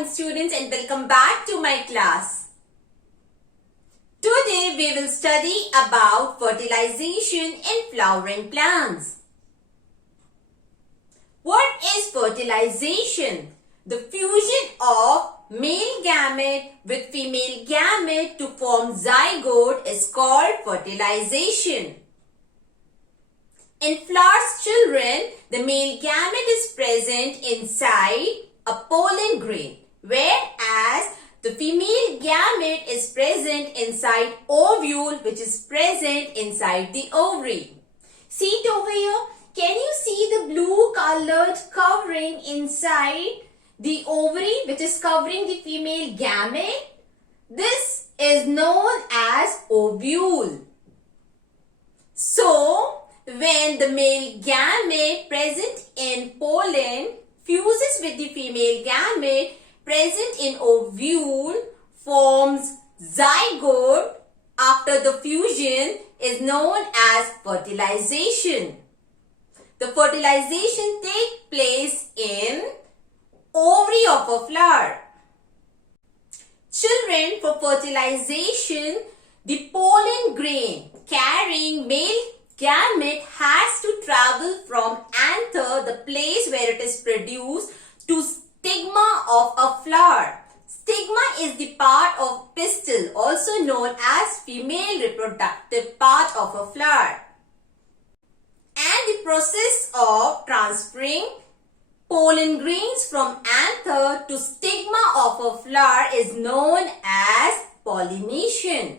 morning students and welcome back to my class. Today we will study about fertilization in flowering plants. What is fertilization? The fusion of male gamete with female gamete to form zygote is called fertilization. In flowers, children, the male gamete is present inside a pollen grain, whereas the female gamete is present inside ovule, which is present inside the ovary. See it over here. Can you see the blue colored covering inside the ovary, which is covering the female gamete? This is known as ovule. So, when the male gamete present in pollen fuses with the female gamete present in ovule, forms zygote after the fusion, is known as fertilization. The fertilization takes place in ovary of a flower. Children, for fertilization, the pollen grain carrying male gamete has to travel from anther, the place where it is produced, to stigma of a flower. Stigma is the part of pistil, also known as female reproductive part of a flower. And the process of transferring pollen grains from anther to stigma of a flower is known as pollination.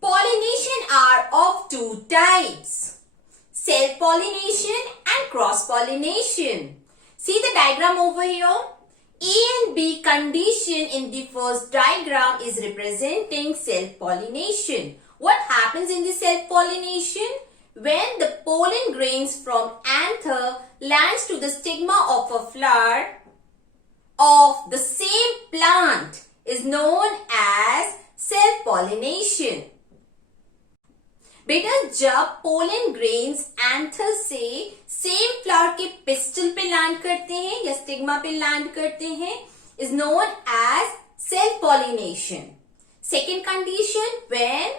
Pollination are of two types, self-pollination and cross-pollination. See the diagram over here? A and B condition in the first diagram is representing self-pollination. What happens in the self-pollination? When the pollen grains from anther lands to the stigma of a flower of the same plant is known as self-pollination. बेटा जब pollen grains anther से same flower के pistol पे land करते हैं या stigma पे land करते हैं is known as self pollination. Second condition, when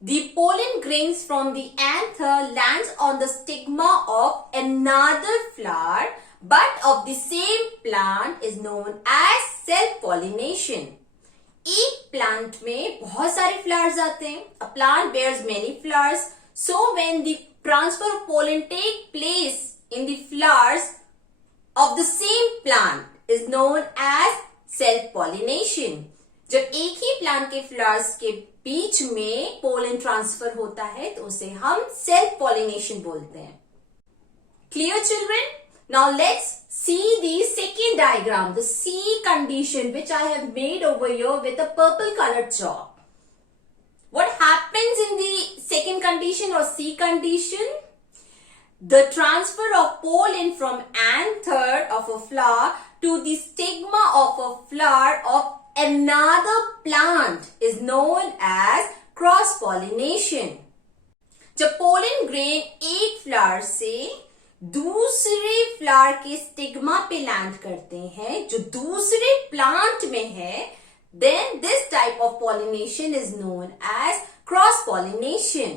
the pollen grains from the anther lands on the stigma of another flower but of the same plant is known as self pollination. एक plant में बहुत सारे flowers आते हैं. A plant bears many flowers. So when the transfer of pollen take place in the flowers of the same plant is known as self-pollination. जब एक ही plant के flowers के बीच में पोलन ट्रांसफर होता है तो उसे हम self-pollination बोलते हैं. Clear children? Now let's see the second diagram, the C condition, which I have made over here with a purple colored chalk. What happens in the second condition or C condition? The transfer of pollen from anther of a flower to the stigma of a flower of another plant is known as cross-pollination. जब pollen grain एक flower से दूसरे flower के stigma पे land करते हैं जो दूसरे प्लांट में है, then this type of pollination is known as cross pollination.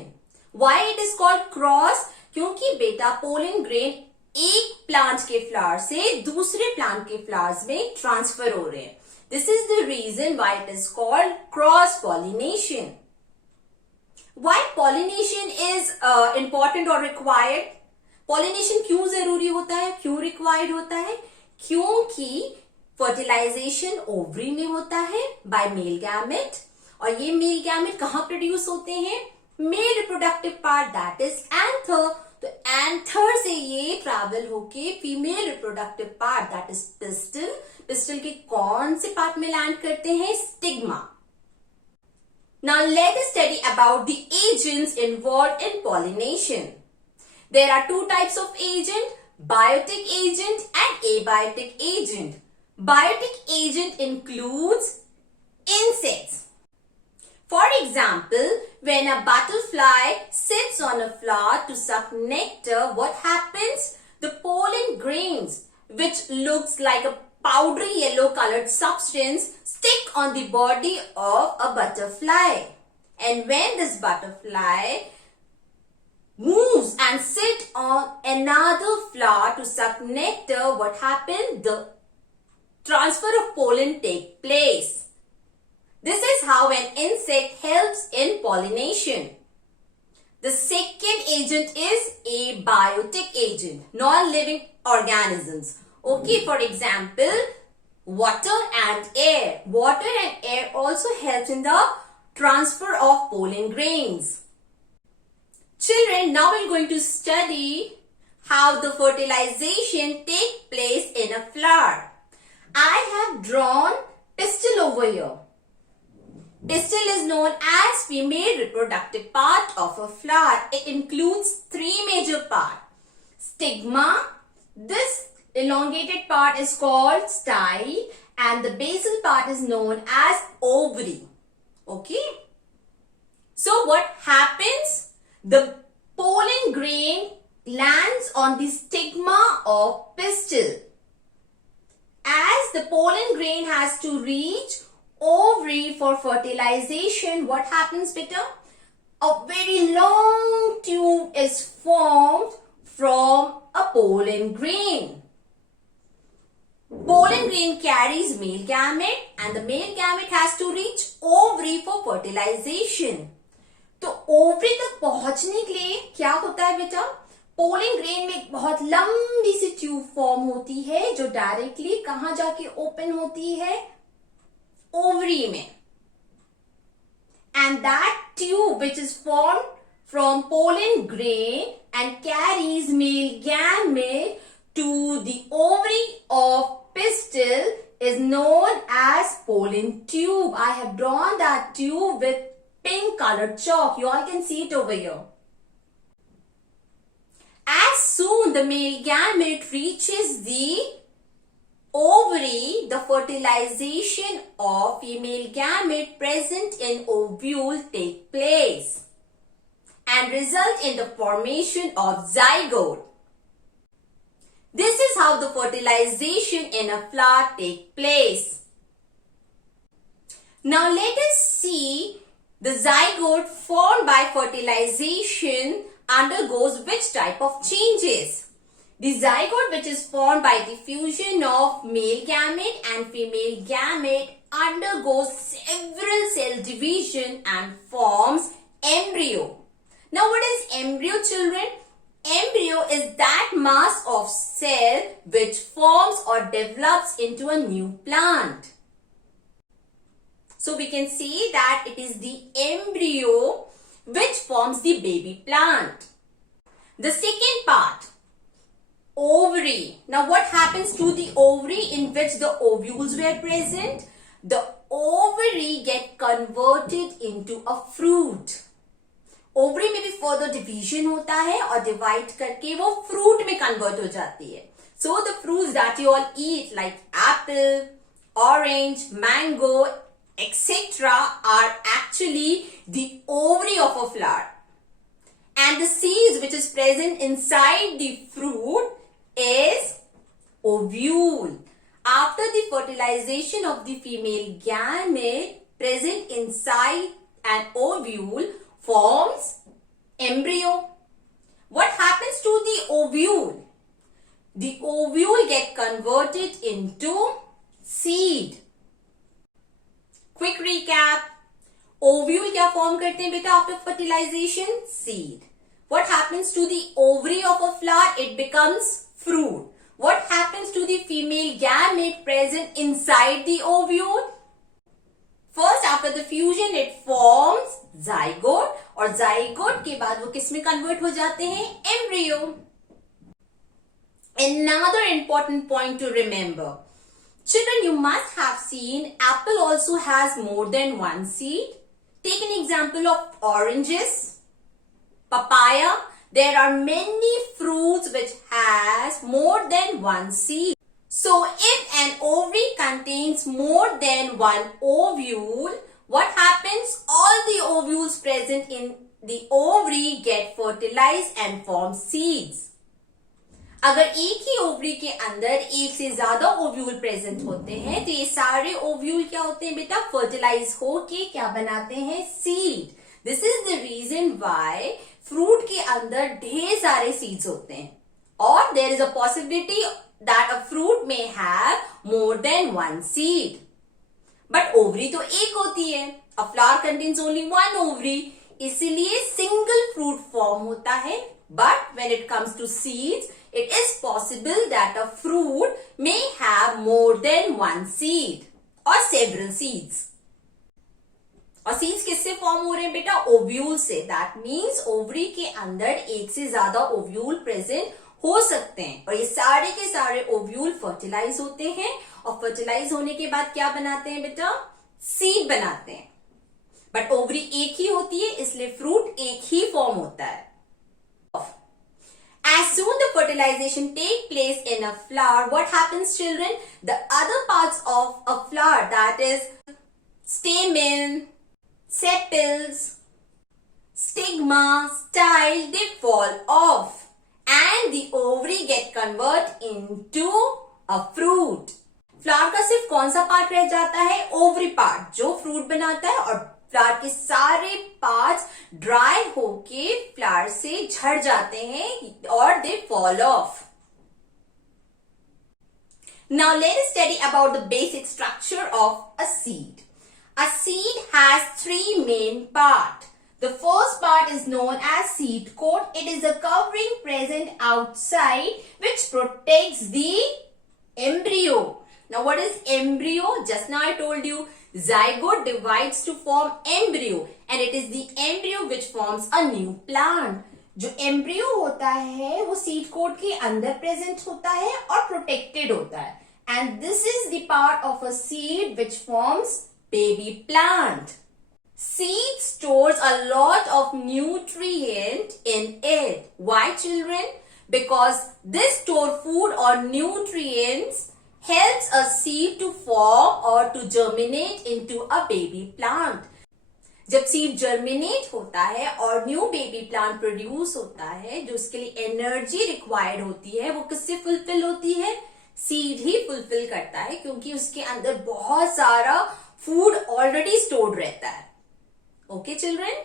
Why it is called cross? क्योंकि बेटा पोलन ग्रेन एक प्लांट के फ्लावर से दूसरे प्लांट के फ्लावर्स में ट्रांसफर हो रहे हैं. This is the reason why it is called cross pollination. Why pollination is important or required? Pollination क्यों जरूरी होता है, क्यों रिक्वायर्ड होता है? क्योंकि फर्टिलाइजेशन ओवरी में होता है बाय मेल गैमेट, और ये मेल गैमेट कहाँ प्रोड्यूस होते हैं? Male reproductive part, that is anther. तो एंथर से ये ट्रैवल होके female reproductive part, that is pistol. Pistol के कौन से पार्ट में लैंड करते हैं? Stigma. Now let us study about the agents involved in pollination. There are two types of agent, biotic agent and abiotic agent. Biotic agent includes insects. For example, when a butterfly sits on a flower to suck nectar, what happens? The pollen grains which looks like a powdery yellow colored substance stick on the body of a butterfly. And when this butterfly moves and sit on another flower to suck nectar, what happened? The transfer of pollen take place. This is how an insect helps in pollination. The second agent is abiotic agent, non-living organisms. Okay, for example, water and air. Water and air also helps in the transfer of pollen grains. Children, now we're going to study how the fertilization takes place in a flower. I have drawn pistil over here. Pistil is known as female reproductive part of a flower. It includes three major parts. Stigma, this elongated part is called style, and the basal part is known as ovary. Okay? So what happens? The pollen grain lands on the stigma of pistil. As the pollen grain has to reach ovary for fertilization, what happens, beta? A very long tube is formed from a pollen grain. Pollen grain carries male gamete and the male gamete has to reach ovary for fertilization. तो ovary तक पहुंचने के लिए क्या होता है बेटा? Pollen grain में एक बहुत लंबी सी ट्यूब फॉर्म होती है जो डायरेक्टली कहां जाके ओपन होती है? ओवरी में. And that tube which is formed from pollen grain and carries male gamete to the ovary of pistil is known as pollen tube. I have drawn that tube with pink colored chalk. You all can see it over here. As soon the male gamete reaches the ovary, the fertilization of female gamete present in ovule take place and result in the formation of zygote. This is how the fertilization in a flower take place. Now let us see the zygote formed by fertilization undergoes which type of changes. The zygote which is formed by the fusion of male gamete and female gamete undergoes several cell division and forms embryo. Now what is embryo, children? Embryo is that mass of cell which forms or develops into a new plant. So we can see that it is the embryo which forms the baby plant. The second part, ovary. Now what happens to the ovary in which the ovules were present? The ovary get converted into a fruit. Ovary में भी further division होता है और divide करके वो fruit में convert हो जाती है. So the fruits that you all eat like Apple, orange, mango, etc. are actually the ovary of a flower. And the seeds which is present inside the fruit is ovule. After the fertilization of the female gamete present inside an ovule forms embryo. What happens to the ovule? The ovule get converted into seed. Quick recap. Ovule क्या form करते हैं बेटा after fertilization? Seed. What happens to the ovary of a flower? It becomes fruit. What happens to the female gamete present inside the ovule? First, after the fusion, it forms zygote और zygote के बाद वो किस में convert हो जाते हैं? Embryo. Another important point to remember. Children, you must have seen apple also has more than one seed. Take an example of oranges, papaya. There are many fruits which has more than one seed. So if an ovary contains more than one ovule, what happens? All the ovules present in the ovary get fertilized and form seeds. अगर एक ही ovary के अंदर एक से ज्यादा ovule present होते हैं तो ये सारे ओव्यूल क्या होते हैं बेटा, फर्टिलाइज होके क्या बनाते हैं, seed. This is the reason why fruit के अंदर ढेर सारे सीड्स होते हैं. और there is a possibility that a fruit may have more than one seed. But ovary तो एक होती है. A flower contains only one ovary, इसलिए सिंगल फ्रूट फॉर्म होता है. But when it comes to seeds, it is possible that a fruit may have more than one seed or several seeds. और seeds किससे form हो रहे हैं बेटा, ovule से. दैट मीन्स ओवरी के अंदर एक से ज्यादा ओव्यूल प्रेजेंट हो सकते हैं और ये सारे के सारे ओव्यूल फर्टिलाइज होते हैं और फर्टिलाइज होने के बाद क्या बनाते हैं बेटा, सीड बनाते हैं. बट ओवरी एक ही होती है, इसलिए फ्रूट एक ही फॉर्म होता है. As soon the fertilization take place in a flower, what happens, children? The other parts of a flower, that is stamen, sepals, stigma, style, they fall off and the ovary get converted into a fruit. Flower का सिर्फ कौन सा part रह जाता है, ovary part, जो fruit बनाता है. और फ्लावर के सारे पार्ट्स ड्राई होके फ्लावर से झड़ जाते हैं और they fall of. Now let us study about the basic structure of a seed. A seed has three main parts. The first part is known as seed coat. It is a covering present outside which protects the embryo. Now what is embryo? Just now I told you zygote divides to form embryo and it is the embryo which forms a new plant. जो embryo होता है वो seed coat के अंदर present होता है और protected होता है. And this is the part of a seed which forms baby plant. Seed stores a lot of nutrient in it. Why, children? Because this store food or nutrients helps a seed to form or to germinate into a baby plant. जब seed germinate होता है और new baby plant produce होता है, जो उसके लिए energy required होती है वो किससे फुलफिल होती है, सीड ही फुलफिल करता है, क्योंकि उसके अंदर बहुत सारा फूड ऑलरेडी स्टोर्ड रहता है. Okay children.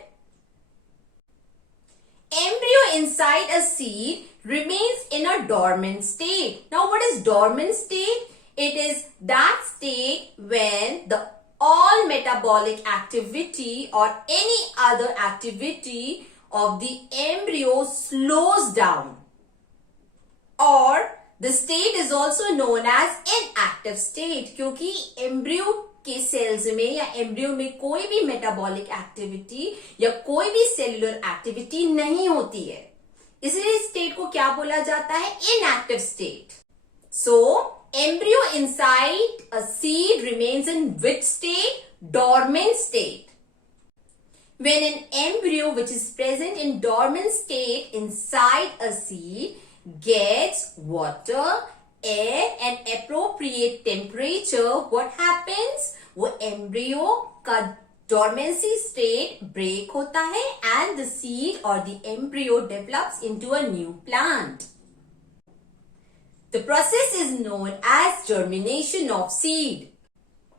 Embryo inside a seed remains in a dormant state. Now what is dormant state? It is that state when the all metabolic activity or any other activity of the embryo slows down, or the state is also known as inactive state. क्योंकि embryo के sales में या embryo में कोई भी metabolic activity या कोई भी सेलुलर एक्टिविटी नहीं होती है, इसलिए स्टेट को क्या बोला जाता है, inactive state. So embryo inside a seed remains in which state, dormant state. When an embryo which is present in dormant state inside a seed gets water, air and appropriate temperature, what happens? वो embryo का dormancy state break होता है and the seed or the embryo develops into a new plant. The process is known as germination of seed.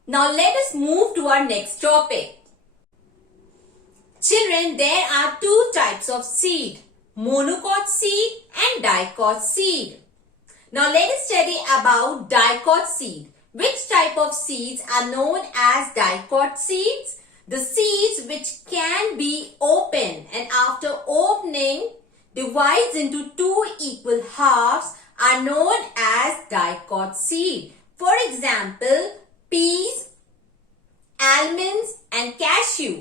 Now let us move to our next topic. Children, there are two types of seed, monocot seed and dicot seed. Now let us study about dicot seed. Which type of seeds are known as dicot seeds? The seeds which can be opened and after opening divides into two equal halves are known as dicot seed. For example, peas, almonds and cashew.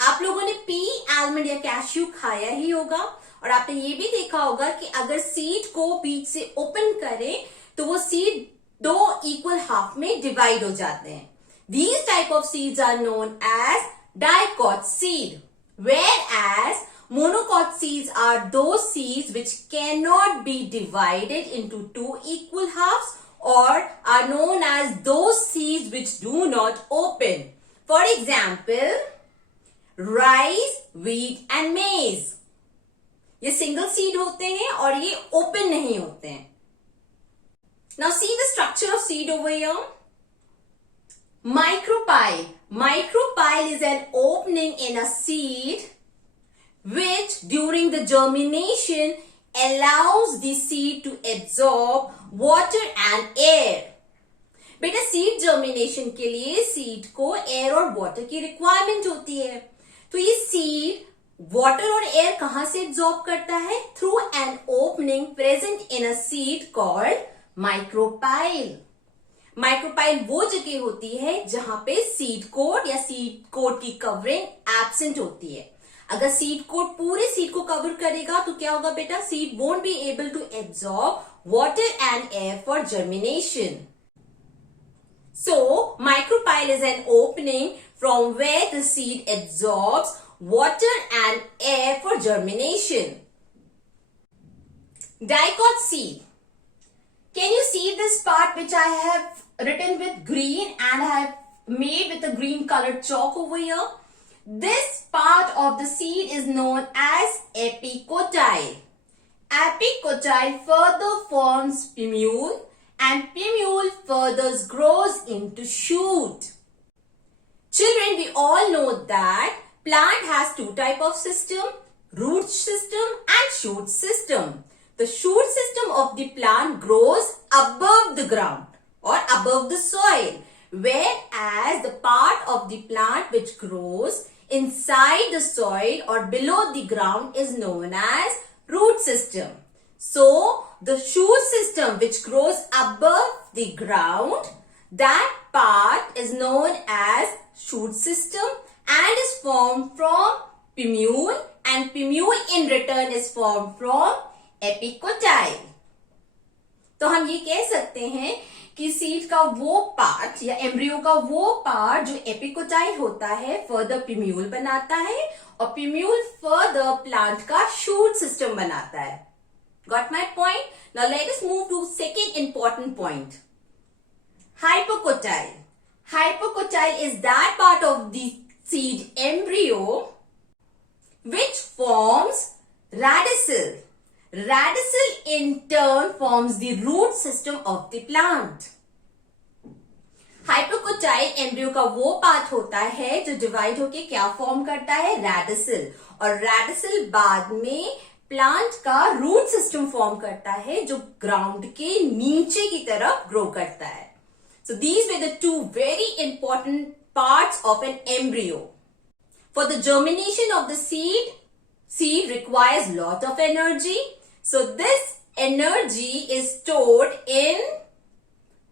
आप लोगों ने P, almond या cashew खाया ही होगा और आपने ये भी देखा होगा कि अगर सीड को बीच से ओपन करें तो वो सीड दो इक्वल हाफ में डिवाइड हो जाते हैं. These type of seeds are known as dicot seed, whereas monocot seeds are those seeds which cannot be divided into two equal halves or are known as those seeds which do not open. For example, rice, wheat and maize. ये single seed होते हैं और ये open नहीं होते हैं. Now see the structure of seed over here. Micropyle. Micropyle is an opening in a seed which during the germination allows the seed to absorb water and air. बेटा seed germination के लिए seed को air और water की requirement होती है. तो ये सीड वाटर और एयर कहां से एब्जॉर्ब करता है? Through an opening present in a seed called micropyle. Micropyle वो जगह होती है जहां पे सीड कोट या सीड कोट की कवरिंग एब्सेंट होती है. अगर सीड कोट पूरे सीड को कवर करेगा तो क्या होगा बेटा? Seed won't be able to absorb water and air for germination. So, micropyle is an opening from where the seed absorbs water and air for germination. Dicot seed. Can you see this part which I have written with green and I have made with a green colored chalk over here? This part of the seed is known as epicotyle. Epicotyle further forms plumule and plumule further grows into shoot. Children, we all know that plant has two type of system, root system and shoot system. The shoot system of the plant grows above the ground or above the soil, whereas the part of the plant which grows inside the soil or below the ground is known as root system. So, the shoot system which grows above the ground, that part is known as shoot system and is formed from plumule, and plumule in return is formed from epicotyle. तो हम ये कह सकते हैं कि seed का वो part या एम्ब्रियो का वो पार्ट जो एपिकोटाइल होता है फर्दर प्लूम्यूल बनाता है और प्लूम्यूल फर्दर प्लांट का शूट सिस्टम बनाता है. Got my point? Now let us move to second important point. Hypocotyle. Hypocotyle is that part of the seed embryo which forms radicule. Radicule in turn forms the root system of the plant. Hypocotyl embryo का वो part होता है जो divide होके क्या form करता है? रेडिसिल. और रेडिसिल बाद में प्लांट का रूट सिस्टम फॉर्म करता है जो ग्राउंड के नीचे की तरफ ग्रो करता है. So these were the two very important parts of an embryo. For the germination of the seed requires lot of energy. So this energy is stored in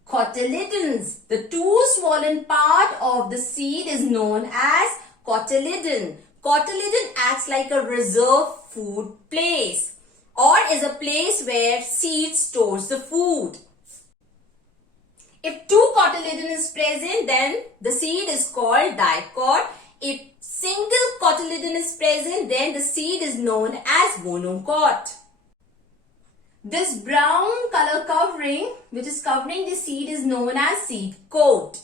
cotyledons. The two swollen part of the seed is known as cotyledon. Cotyledon acts like a reserve food place or is a place where seed stores the food. If two cotyledon is present, then the seed is called dicot. If single cotyledon is present, then the seed is known as monocot. This brown color covering which is covering the seed is known as seed coat.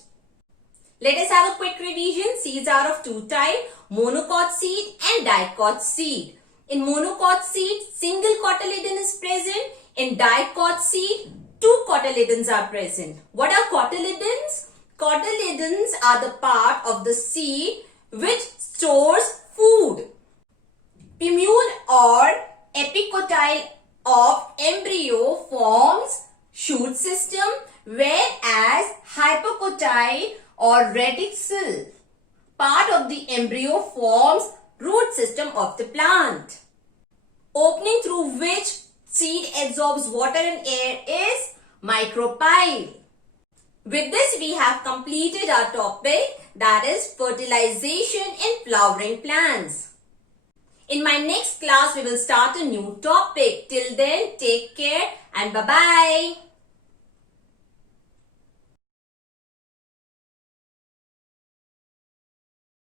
Let us have a quick revision. Seeds are of two types, monocot seed and dicot seed. In monocot seed, single cotyledon is present. In dicot seed, two cotyledons are present. What are cotyledons? Cotyledons are the part of the seed which stores food. Plumule or epicotyle of embryo forms shoot system, whereas hypocotyle or radicule part of the embryo forms root system of the plant. Opening through which seed absorbs water and air is micropyle. With this we have completed our topic, that is fertilization in flowering plants. In my next class we will start a new topic. Till then, take care and bye-bye.